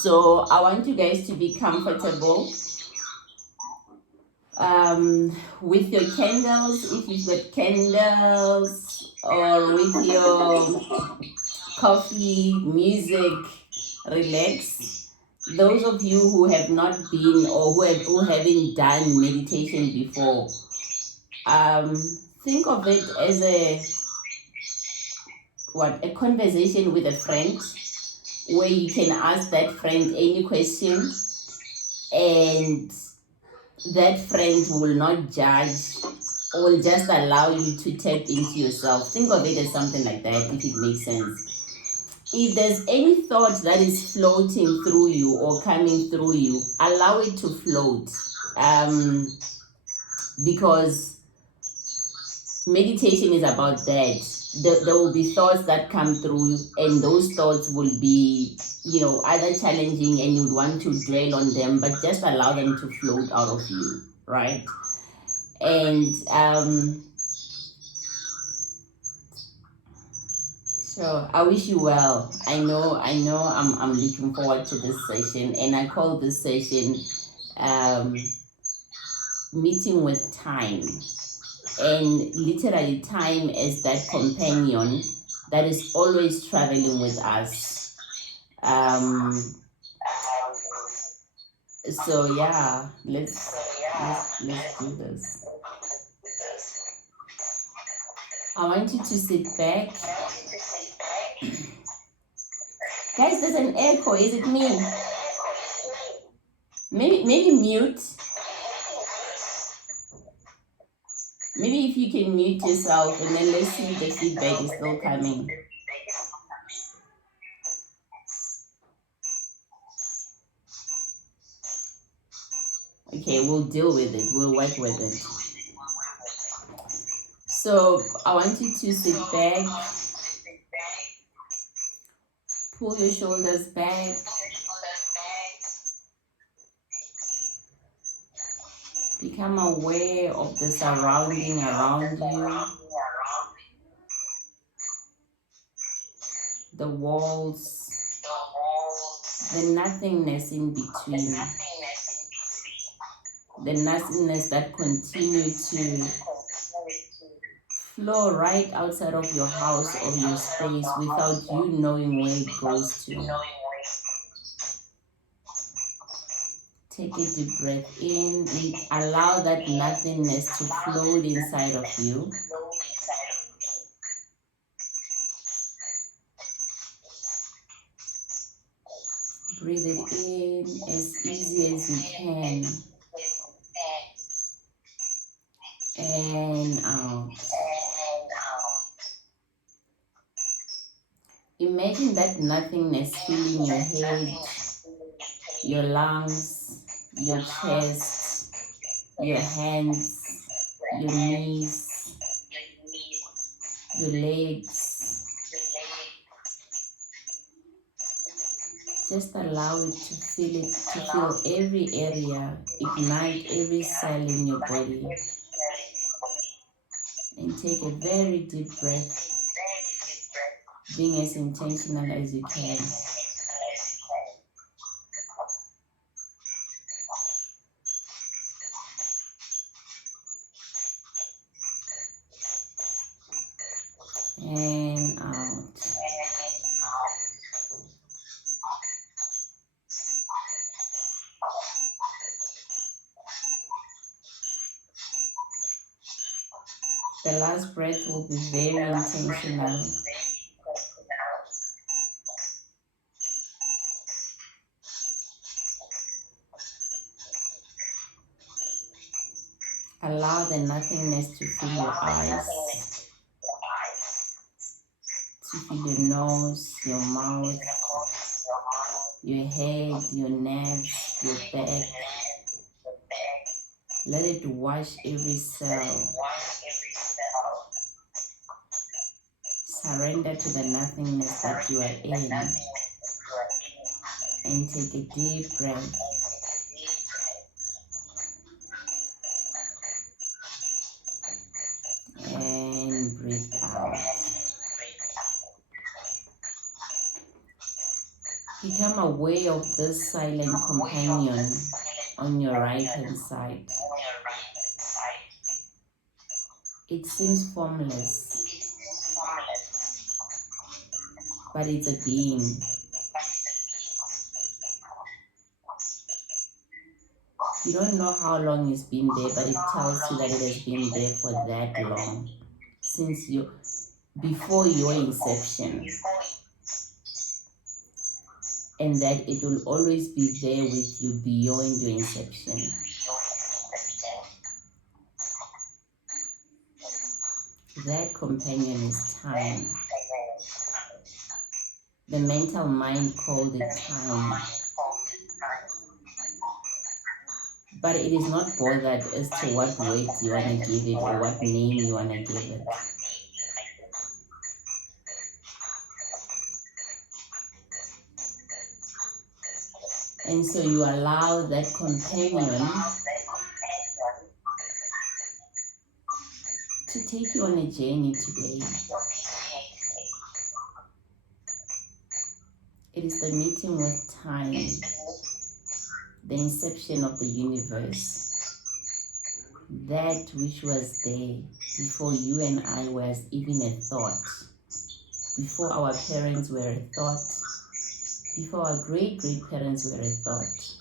So I want you guys to be comfortable with your candles, if you've got candles, or with your coffee, music, relax. Those of you who have not been or who haven't done meditation before, think of it as a conversation with a friend, where you can ask that friend any question, and that friend will not judge or will just allow you to tap into yourself. Think of it as something like that, if it makes sense. If there's any thought that is floating through you or coming through you, allow it to float. Because meditation is about that. There will be thoughts that come through, and those thoughts will be, either challenging and you would want to dwell on them, but just allow them to float out of you, right? And so I wish you well. I'm looking forward to this session, and I call this session meeting with time. And literally, time is that companion that is always traveling with us. So yeah, let's do this. I want you to sit back. Guys, there's an echo. Is it me? Maybe mute. Maybe if you can mute yourself, and then let's see if the feedback is still coming. Okay, we'll deal with it. We'll work with it. So I want you to sit back, pull your shoulders back, become aware of the surrounding around you, the walls, the nothingness in between, the nothingness that continue to flow right outside of your house or your space without you knowing where it goes to. Take a deep breath in and allow that nothingness to float inside of you. Breathe it in as easy as you can. And out. Imagine that nothingness filling your head, your lungs, your chest, your hands, your knees, your legs. Just allow it to feel every area, ignite every cell in your body. And take a very deep breath, being as intentional as you can. And out. The last breath will be very intentional. Allow the nothingness to fill your eyes, to fill your nose, your mouth, your head, your nerves, your back. Let it wash every cell. Surrender to the nothingness that you are in. And take a deep breath. And breathe out. Become aware of this silent companion on your right hand side. It seems formless, but it's a being. You don't know how long it's been there, but it tells you that it has been there for that long, since before your inception, and that it will always be there with you beyond your inception. That companion is time. The mental mind called it time. But it is not bothered as to what weight you want to give it or what name you want to give it. And so you allow that companion to take you on a journey today. It is the meeting with time, the inception of the universe, that which was there before you and I was even a thought, before our parents were a thought, before our great-great-parents were a thought.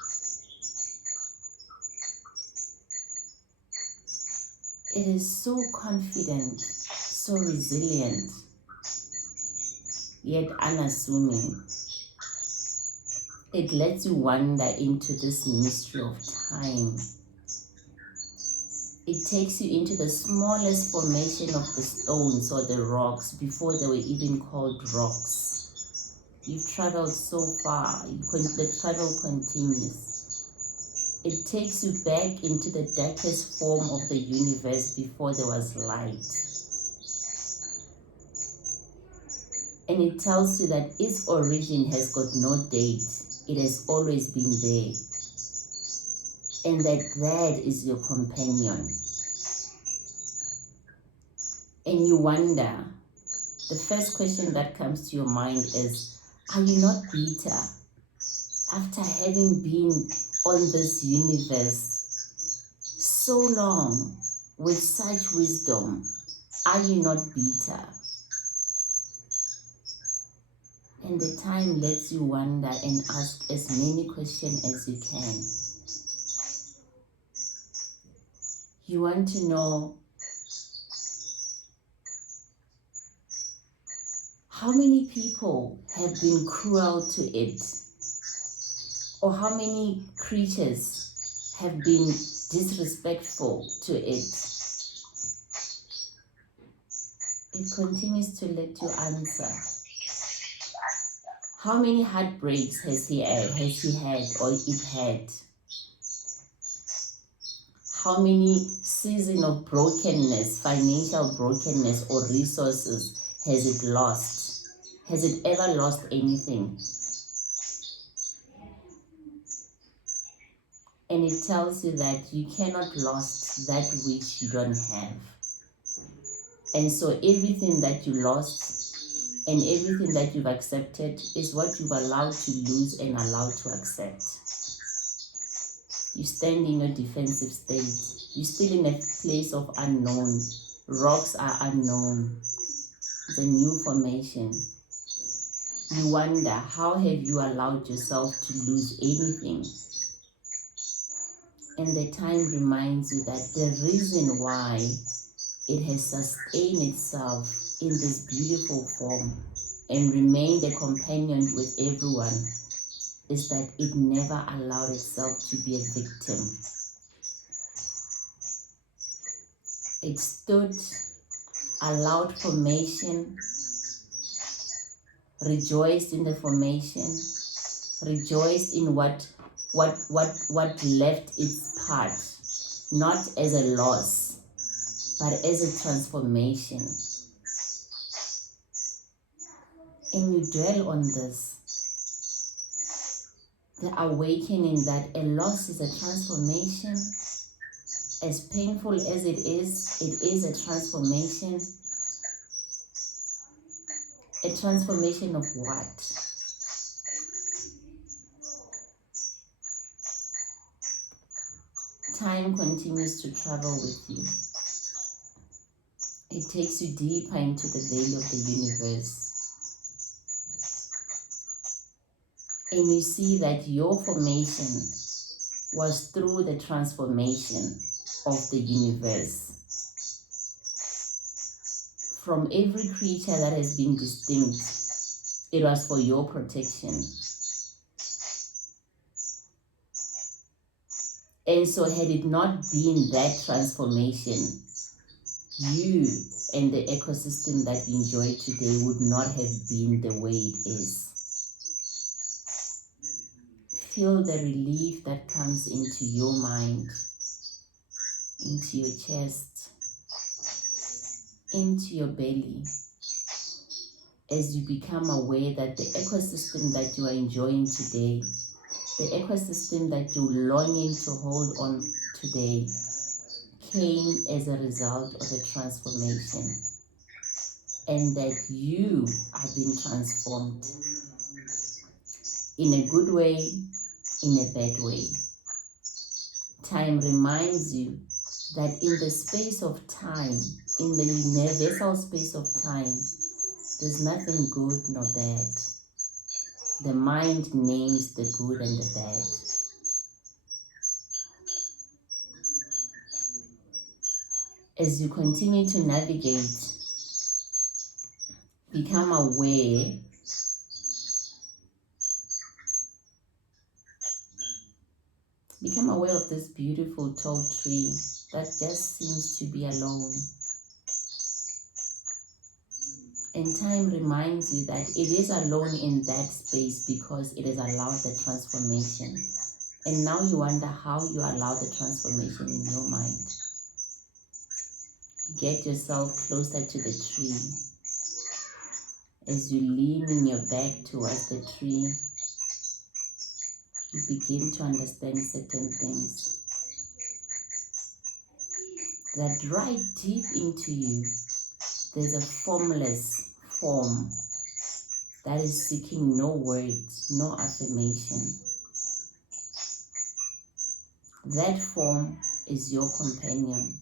It is so confident, so resilient, yet unassuming. It lets you wander into this mystery of time. It takes you into the smallest formation of the stones or the rocks before they were even called rocks. You've traveled so far, the travel continues. It takes you back into the darkest form of the universe before there was light. And it tells you that its origin has got no date. It has always been there. And that is your companion. And you wonder, the first question that comes to your mind is, are you not bitter? After having been on this universe so long with such wisdom, are you not bitter? And the time lets you wonder and ask as many questions as you can. You want to know how many people have been cruel to it, or how many creatures have been disrespectful to it. It continues to let you answer. How many heartbreaks has he had or it had? How many seasons of brokenness, financial brokenness or resources has it lost? Has it ever lost anything? And it tells you that you cannot lose that which you don't have. And so everything that you lost and everything that you've accepted is what you've allowed to lose and allowed to accept. You stand in your defensive state. You're still in a place of unknown. Rocks are unknown. It's a new formation. You wonder, how have you allowed yourself to lose anything? And the time reminds you that the reason why it has sustained itself in this beautiful form and remained a companion with everyone is that it never allowed itself to be a victim. It stood, allowed formation, rejoiced in the formation, rejoiced in what left its part, not as a loss, but as a transformation. And you dwell on this, the awakening that a loss is a transformation. As painful as it is a transformation. A transformation of what? time continues to travel with you. It takes you deeper into the veil of the universe. And you see that your formation was through the transformation of the universe. From every creature that has been distinct, it was for your protection. And so had it not been that transformation, you and the ecosystem that you enjoy today would not have been the way it is. Feel the relief that comes into your mind, into your chest, into your belly, as you become aware that the ecosystem that you are enjoying today, the ecosystem that you're longing to hold on today, came as a result of a transformation, and that you are being transformed in a good way, in a bad way. Time reminds you that in the space of time, in the universal space of time, there's nothing good nor bad. The mind names the good and the bad. As you continue to navigate, become aware of this beautiful tall tree that just seems to be alone. And time reminds you that it is alone in that space because it has allowed the transformation. And now you wonder how you allow the transformation in your mind. Get yourself closer to the tree. As you lean in your back towards the tree, you begin to understand certain things. That right deep into you, there's a formless form that is seeking no words, no affirmation. That form is your companion,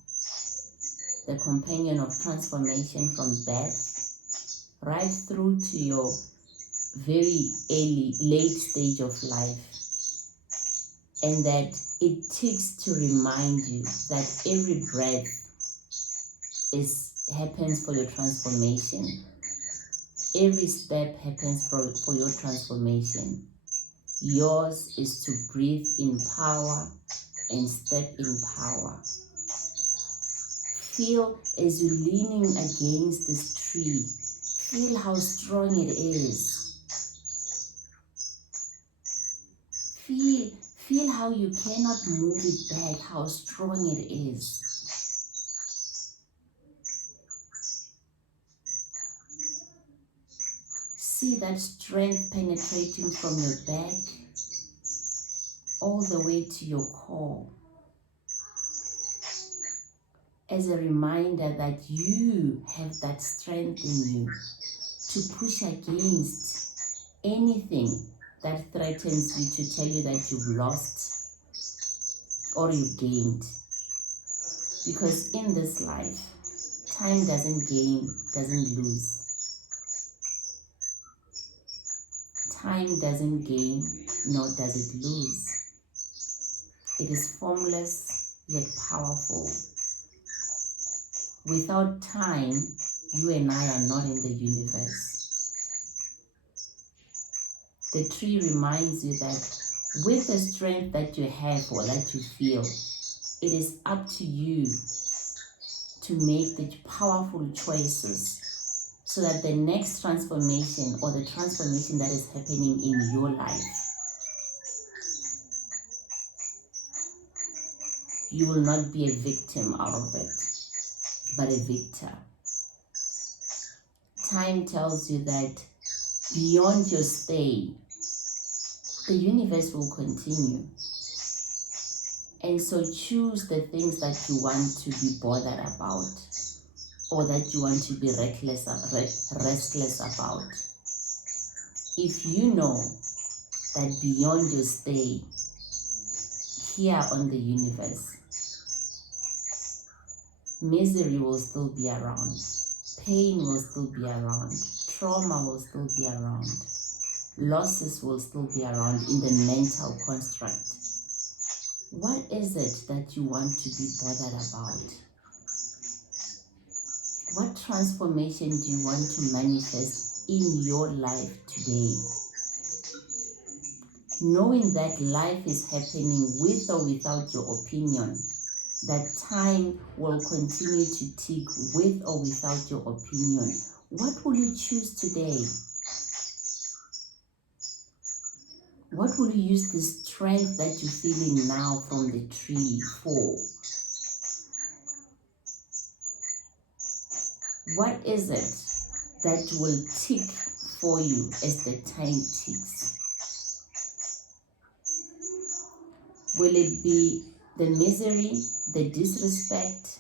the companion of transformation from birth right through to your very late stage of life. And that it takes to remind you that every breath happens for your transformation. Every step happens for your transformation. Yours is to breathe in power and step in power. Feel as you're leaning against this tree, feel how strong it is. Feel how you cannot move it back, how strong it is. See that strength penetrating from your back all the way to your core, as a reminder that you have that strength in you to push against anything that threatens you to tell you that you've lost or you've gained. Because in this life, time doesn't gain, doesn't lose. Time doesn't gain, nor does it lose. It is formless, yet powerful. Without time, you and I are not in the universe. The tree reminds you that with the strength that you have or that you feel, it is up to you to make the powerful choices so that the next transformation or the transformation that is happening in your life, you will not be a victim out of it, but a victor. Time tells you that beyond your stay, the universe will continue. And so choose the things that you want to be bothered about, or that you want to be restless about. If you know that beyond your stay, here on the universe, misery will still be around, pain will still be around, trauma will still be around, losses will still be around in the mental construct. What is it that you want to be bothered about? What transformation do you want to manifest in your life today? Knowing that life is happening with or without your opinion, that time will continue to tick with or without your opinion, what will you choose today? What will you use the strength that you're feeling now from the tree for? What is it that will tick for you as the time ticks? Will it be the misery, the disrespect?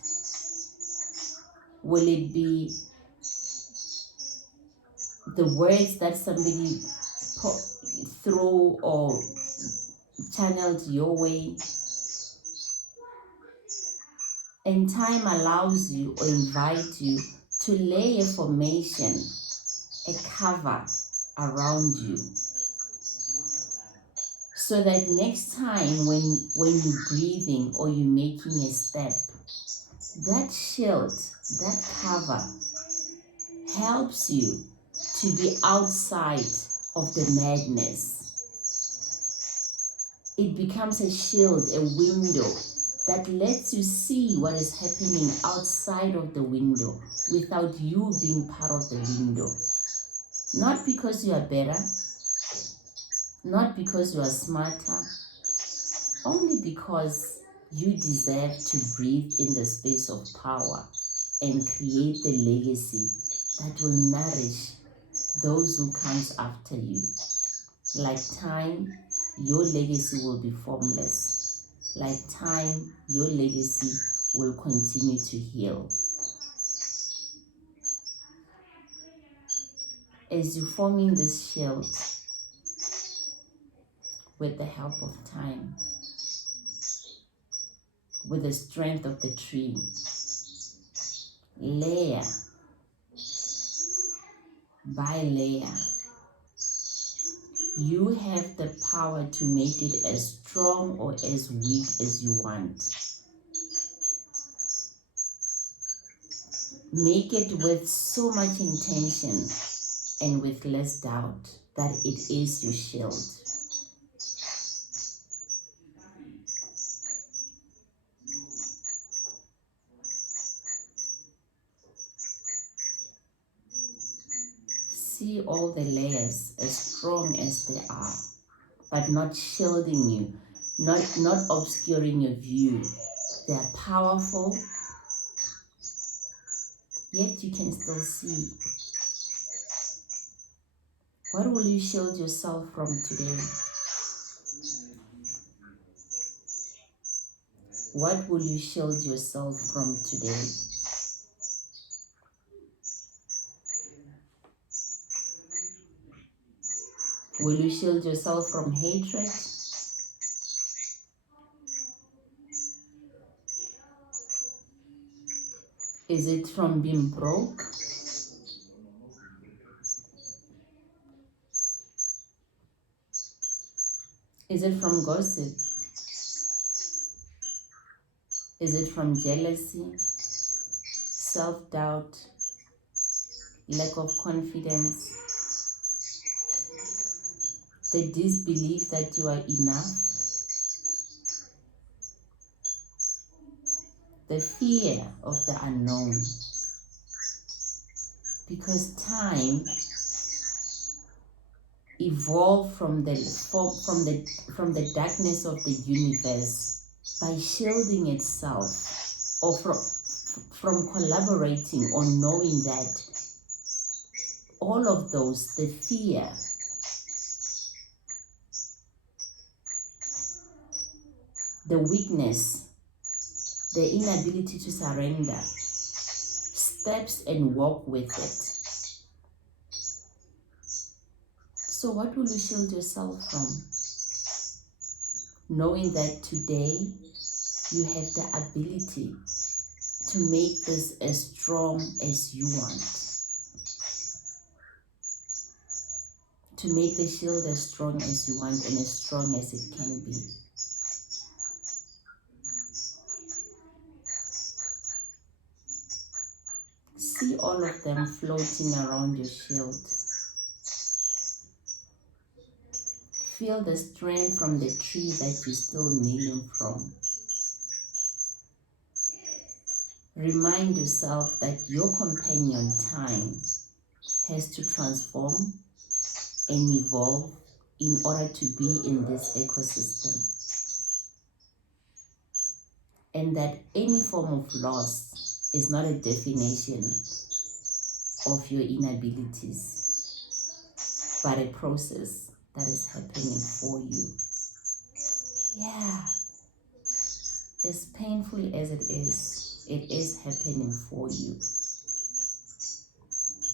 Will it be the words that somebody threw or channeled your way? And time allows you or invites you to lay a formation, a cover around you, so that next time when you're breathing or you're making a step, that shield, that cover helps you to be outside of the madness. It becomes a shield, a window that lets you see what is happening outside of the window without you being part of the window. Not because you are better, not because you are smarter, only because you deserve to breathe in the space of power and create the legacy that will nourish those who comes after you. Like time, your legacy will be formless. Like time, your legacy will continue to heal. As you're forming this shield with the help of time, with the strength of the tree, layer by layer, you have the power to make it as strong or as weak as you want. Make it with so much intention and with less doubt that it is your shield. See all the layers as strong as they are, but not shielding you, not obscuring your view. They are powerful, yet you can still see. What will you shield yourself from today? What will you shield yourself from today? Will you shield yourself from hatred? Is it from being broke? Is it from gossip? Is it from jealousy, self-doubt, lack of confidence, the disbelief that you are enough, the fear of the unknown? Because time evolved from the darkness of the universe by shielding itself, or from collaborating on knowing that all of those, the fear, the weakness, the inability to surrender, steps and walk with it. So what will you shield yourself from? knowing that today you have the ability to make this as strong as you want, to make the shield as strong as you want and as strong as it can be. See all of them floating around your shield. Feel the strength from the tree that you're still kneeling from. Remind yourself that your companion time has to transform and evolve in order to be in this ecosystem. And that any form of loss is not a definition of your inabilities, but a process that is happening for you. Yeah, as painful as it is happening for you.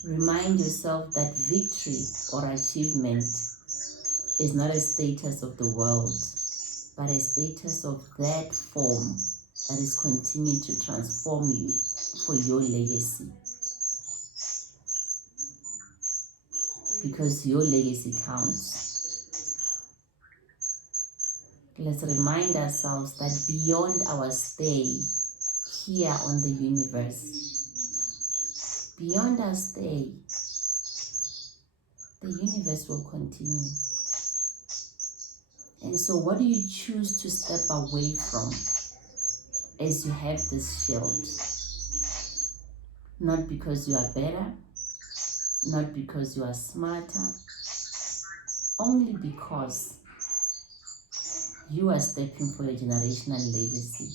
Remind yourself that victory or achievement is not a status of the world, but a status of that form that is continuing to transform you for your legacy. Because your legacy counts. Let's remind ourselves that beyond our stay here on the universe, beyond our stay, the universe will continue. And so what do you choose to step away from as you have this shield? Not because you are better, not because you are smarter, only because you are stepping for a generational legacy.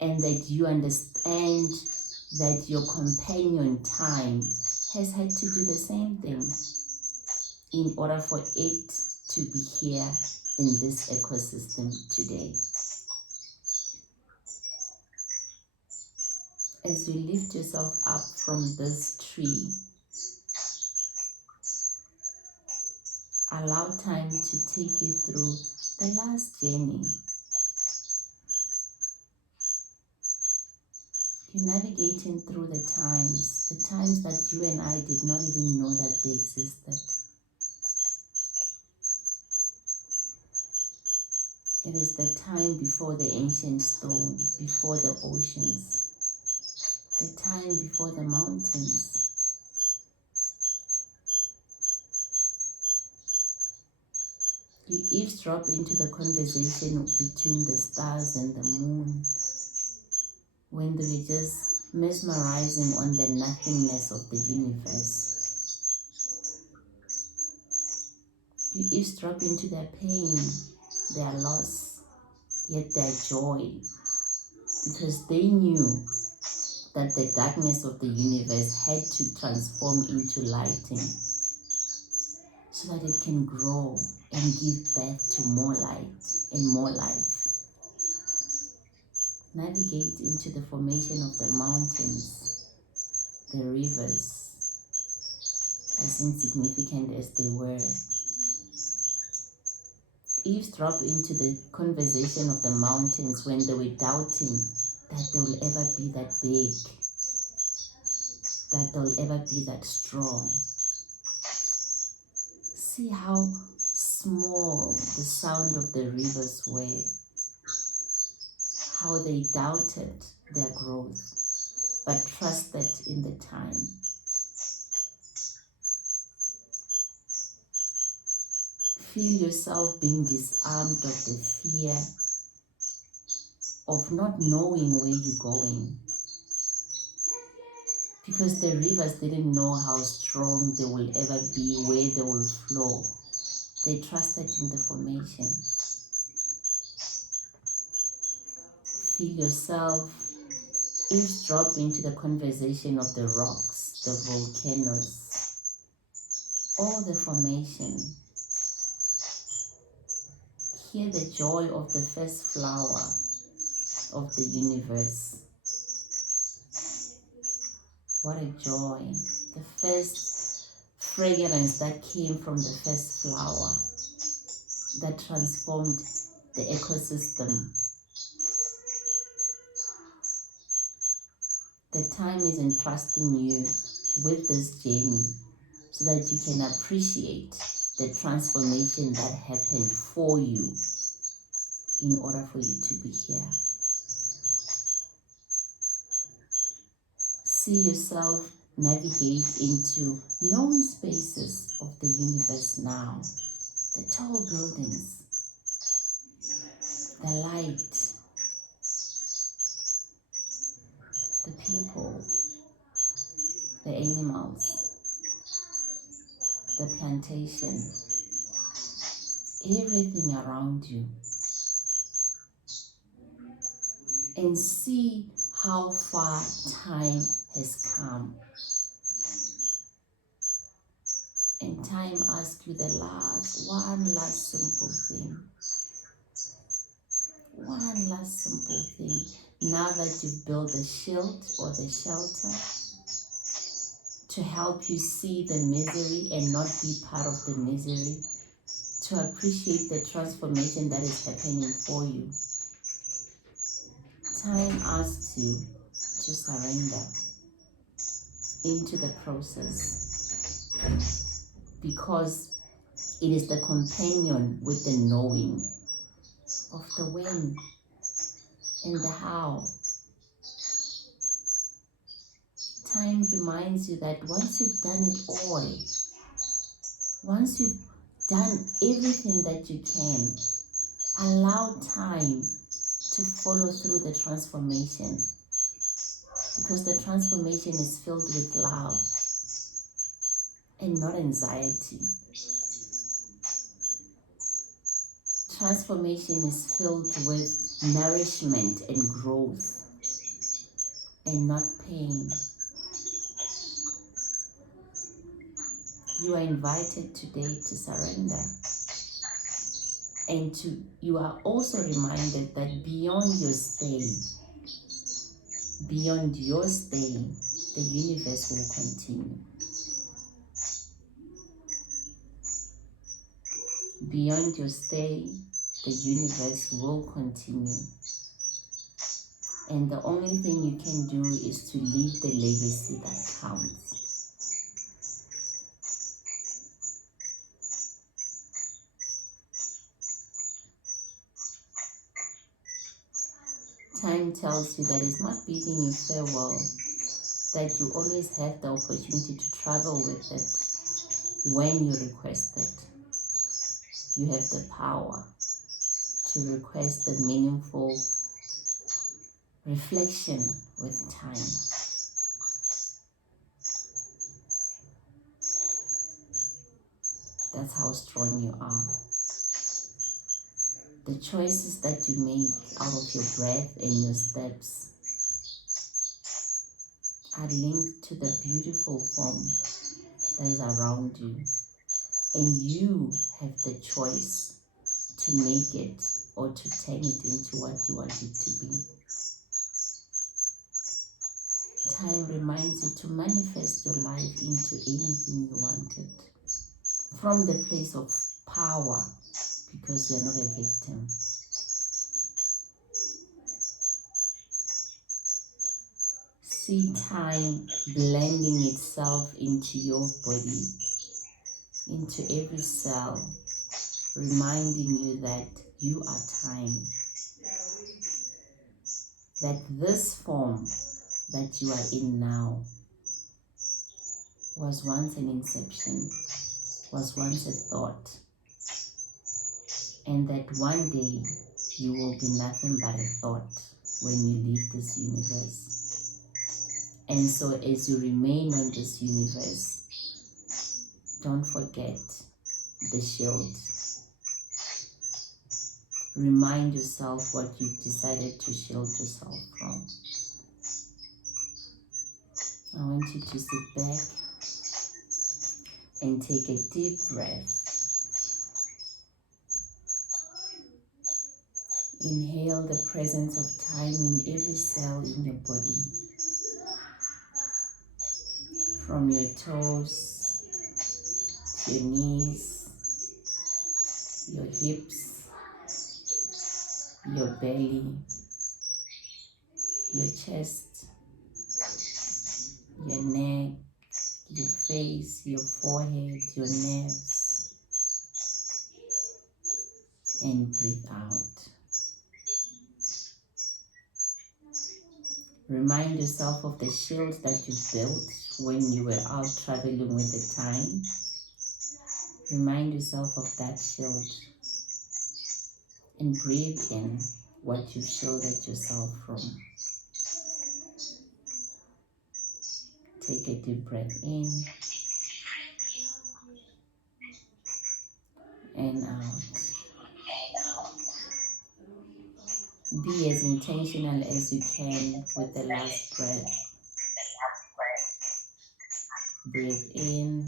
And that you understand that your companion time has had to do the same thing in order for it to be here in this ecosystem today. As you lift yourself up from this tree, allow time to take you through the last journey. You're navigating through the times that you and I did not even know that they existed. It is the time before the ancient stone, before the oceans, the time before the mountains. You eavesdrop into the conversation between the stars and the moon when they were just mesmerizing on the nothingness of the universe. You eavesdrop into their pain, their loss, yet their joy, because they knew that the darkness of the universe had to transform into lighting so that it can grow and give birth to more light and more life. Navigate into the formation of the mountains, the rivers, as insignificant as they were. Eavesdrop into the conversation of the mountains when they were doubting that they will ever be that big, that they'll ever be that strong. See how small the sound of the rivers were, how they doubted their growth, but trusted in the time. Feel yourself being disarmed of the fear of not knowing where you're going. Because the rivers didn't know how strong they will ever be, where they will flow. They trusted in the formation. Feel yourself eavesdrop into the conversation of the rocks, the volcanoes, all the formation. Hear the joy of the first flower of the universe. What a joy. The first fragrance that came from the first flower. that transformed the ecosystem. The time is entrusting you with this journey so that you can appreciate the transformation that happened for you in order for you to be here. See yourself navigate into known spaces of the universe now. The tall buildings, the light, the people, the animals, the plantation, everything around you. And see how far time has come. And time asks you the one last simple thing. One last simple thing. Now that you've built the shield or the shelter to help you see the misery and not be part of the misery, to appreciate the transformation that is happening for you. Time asks you to surrender into the process because it is the companion with the knowing of the when and the how. Time reminds you that once you've done it all, once you've done everything that you can, allow time to follow through the transformation, because the transformation is filled with love and not anxiety. Transformation is filled with nourishment and growth and not pain. You are invited today to surrender. And you are also reminded that beyond your stay, the universe will continue. Beyond your stay, the universe will continue. And the only thing you can do is to leave the legacy that counts. Time tells you that it's not bidding you farewell, that you always have the opportunity to travel with it when you request it. You have the power to request the meaningful reflection with time. That's how strong you are. The choices that you make out of your breath and your steps are linked to the beautiful form that is around you. And you have the choice to make it or to turn it into what you want it to be. Time reminds you to manifest your life into anything you wanted from the place of power, because you're not a victim. See time blending itself into your body, into every cell, reminding you that you are time. That this form that you are in now was once an inception, was once a thought, and that one day you will be nothing but a thought when you leave this universe. And so as you remain on this universe, don't forget the shield. Remind yourself what you've decided to shield yourself from. I want you to sit back and take a deep breath. Inhale the presence of time in every cell in your body. From your toes to your knees, your hips, your belly, your chest, your neck, your face, your forehead, your nerves, and breathe out. Remind yourself of the shield that you built when you were out traveling with the time. Remind yourself of that shield and breathe in what you shielded yourself from. Take a deep breath in and out. Be as intentional as you can with the last breath. Breathe in